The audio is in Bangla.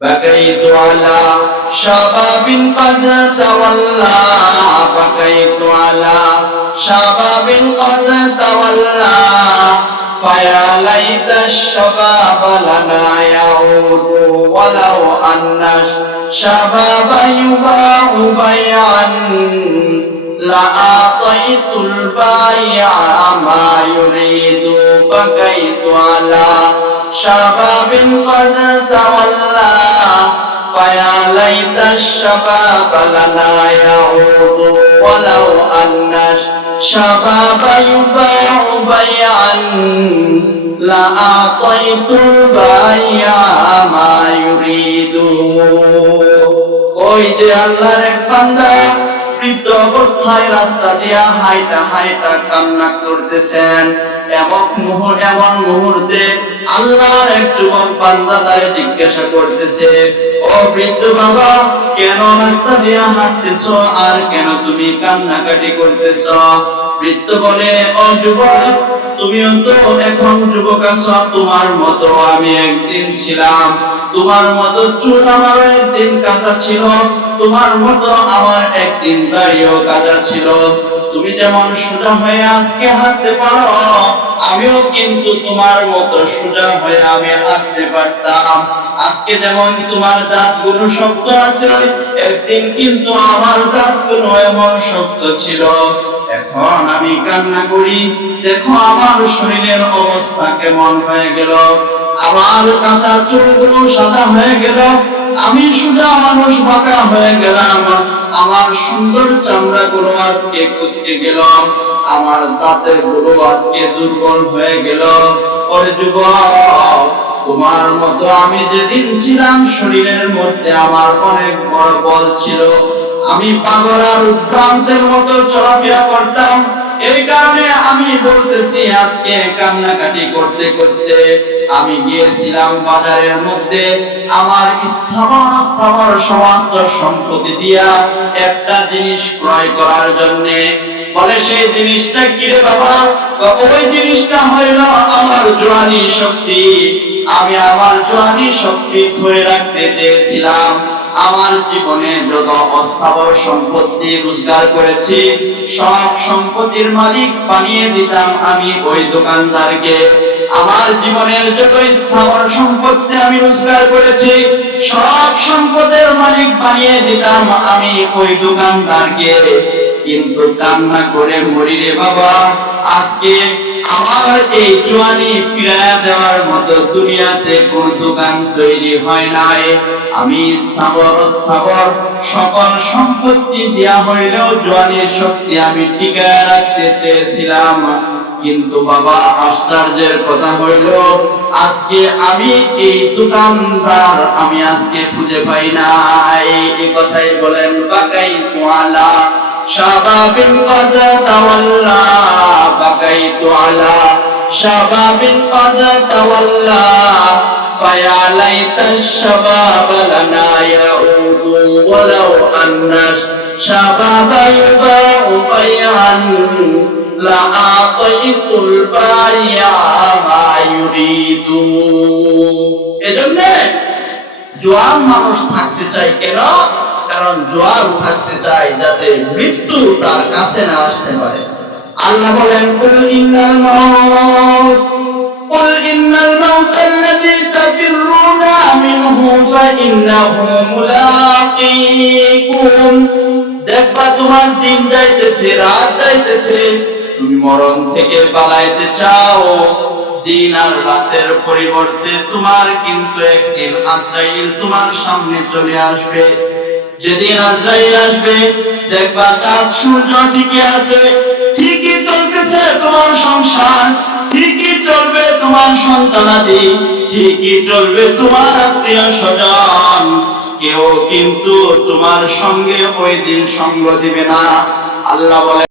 بكيت على شباب قد تولى بكيت على شباب قد تولى فيا ليت الشباب لنا يعود ولو أن الشباب يباع بيعا لأعطيت البايع ما يريد بكيت على شباب قد تولى فيا ليت الشباب لنا يعود ولو أن الشباب يباع بيعا لأعطيت البايع ما يريد ওই যে আল্লাহর এক বান্দা বৃদ্ধ অবস্থায় রাস্তা দিয়া হাইটা হাইটা কান্না করতেছেন। এমন মুহূর্তে আল্লাহর এক যুবক বান্দা তারে জিজ্ঞাসা করতেছে, ও বৃদ্ধ বাবা, কেন রাস্তা দিয়া হাঁটতেছো আর কেন তুমি কান্নাকাটি করতেছো? বৃদ্ধ বলে, ও যুবক, তুমিও তো এখন যুবক আছো, তোমার মতো আমি একদিন ছিলাম, তোমার মতো চুল আমার একদিন কাটা ছিল, তোমার মতো আমার একদিন দাড়িও কাটা ছিল। তুমি যেমন সোজা হয়ে আজকে হাঁটতে পারো, আমিও কিন্তু তোমার মতো সোজা হয়ে আমি হাঁটতে পারতাম। আজকে যেমন তোমার দাঁতগুলো শক্ত আছে, একদিন কিন্তু আমার দাঁতগুলো এমন শক্ত ছিল। এখন আমি কান্না করি, দেখো আমার শরীরের অবস্থা কেমন হয়ে গেল, আমার কাঁচা চুলগুলো সাদা হয়ে গেল, আমি সোজা মানুষ বাঁকা হয়ে গেলাম, আমার সুন্দর চামড়া গুলো আজকে কুচকে গেল, আমার দাঁতের গুলো আজকে দুর্বল হয়ে গেল। ওরে যুবক, তোমার মতো আমি যেদিন ছিলাম শরীরের মধ্যে আমার অনেক বড় বল ছিল, আমি পাগল আর উদ্ভ্রান্তের মতো চলাফেরা করতাম। এই কারণে আমি বলতেছি, আজকে কান্নাকাটি করতে করতে আমি গিয়েছিলাম বাজারের মধ্যে আমার স্থাবর সমস্ত সম্পত্তি দিয়া একটা জিনিস ক্রয় করার জন্য। বলে, সেই জিনিসটা কি রে বাবা? ওই জিনিসটা হইল আমার জওয়ানি শক্তি। আমি আমার জওয়ানি শক্তি ধরে রাখতে চেয়েছিলাম। আমার জীবনে যত অস্থাবর সম্পত্তি রোজগার করেছি, সব সম্পত্তির মালিক বানিয়ে দিতাম আমি ওই দোকানদারকে। আমার জীবনের যত স্থাবর সম্পত্তি আমি রোজগার করেছি, সব সম্পদের মালিক বানিয়ে দিতাম আমি ওই দোকানদারকে। কিন্তু কান্না করে মরি রে বাবা, আজকে আমার এই জওয়ানি ফিরায়া দেওয়ার মতো দুনিয়াতে কোন দোকান তৈরি হয় নাই। আমি স্থাবর সকল সম্পত্তি দেয়া হইলেও জওয়ানির শক্তি আমি টিকায় রাখতে চেয়েছিলাম। কিন্তু বাবা, আশ্চর্যের কথা হইল, আজকে আমি এই দোকানদার আমি আজকে খুঁজে পাই নাই। এই কথাই বলেন, বাকাইতু আলা শাবাবিন قد تولى بكيت على شباب قد تولى فيا ليت الشباب لنا يعود ولو أن الشباب يباع بيعا لأعطيت البايع ما يريد। এজন্য জোয়ান মানুষ থাকতে চাই কেন? কারণ জোয়ার উঠাতে চাই যাতে মৃত্যু তার কাছে না আসতে পারে। আল্লাহ বলেন, কুল ইন্নাল মাউত আল্লাযী তাফিরুনা মিনহু ফাইন্নাহু মুলাকীকুম। দেখবা তোমার দিন যাইতেছে, রাত যাইতেছে, তুমি মরণ থেকে পালাইতে চাও, দিন আর রাতের পরিবর্তে তোমার কিন্তু একদিন আজরাইল তোমার সামনে চলে আসবে। যেদিন আজরাইল আসবে, দেখবা চাঁদ সূর্য ঠিকই আছে, ঠিকই চলতেছে তোমার সংসার, ঠিকই চলবে তোমার সন্তানাদি, ঠিকই চলবে তোমার আত্মীয় স্বজন, কেউ কিন্তু তোমার সঙ্গে ওই দিন সঙ্গ দিবে না। আল্লাহ বলে,